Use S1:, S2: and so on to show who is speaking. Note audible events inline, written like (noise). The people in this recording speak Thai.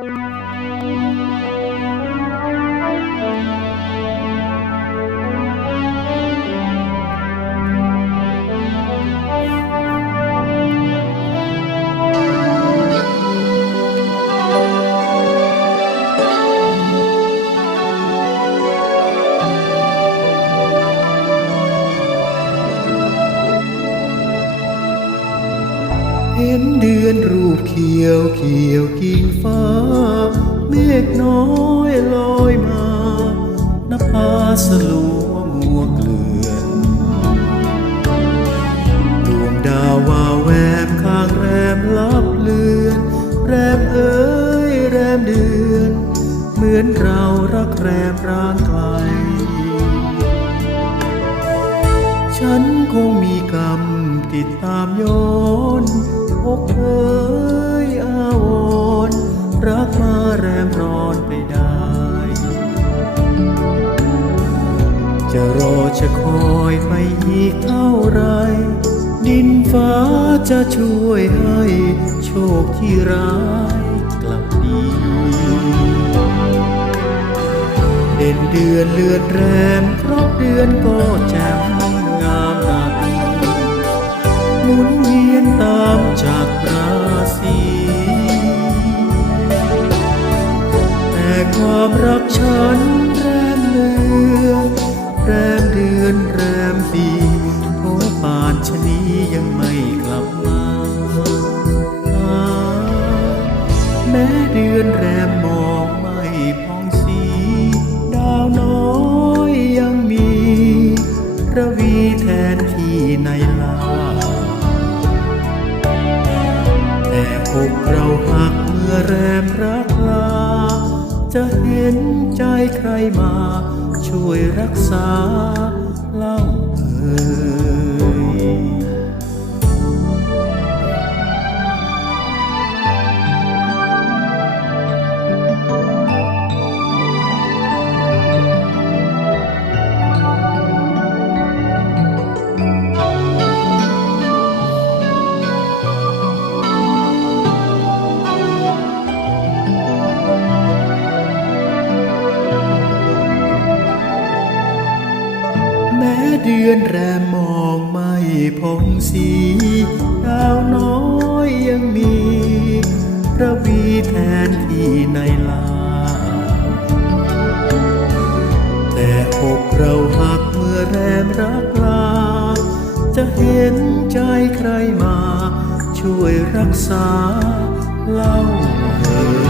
S1: Thank (laughs) you. เห็นเดือนรูปเขียวเขียวกิ่งฟ้า เมฆน้อยลอยมานภาสลัวมัวเกลื่อนดวงดาววาวแวมข้างแรมลับเลือน แรมเอ้ยแรมเดือน เหมือนเรารักแรมร่างไกลฉันคงมีกรรมติดตามย้อน อกเอ้ยอาวรรักมาแรมรอนไปได้ จะรอจะคอยไปอีกเท่าไร ดินฟ้าจะช่วยให้โชคที่ร้ายกลับดีเด่นเดือนเลือนแรมครบเดือนก็แจ่มง หมุนเวียนตามจากราศีแต่ความรักฉันแรมเลือนแรมเดือนแรมปีโอ้ป่านชนียังไม่กลับมาาแม้เดือนแรมมอ อกเราหักเมื่อแรมรักลา จะเห็นใจใครมา ช่วยรักษาเล่าเออ เดือนแรมมองไม่พองสีดาวน้อยยังมีระวีแทนที่ในลา แต่อกเราหักเมื่อแรมรักลา จะเห็นใจใครมา ช่วยรักษาเล่าเหอ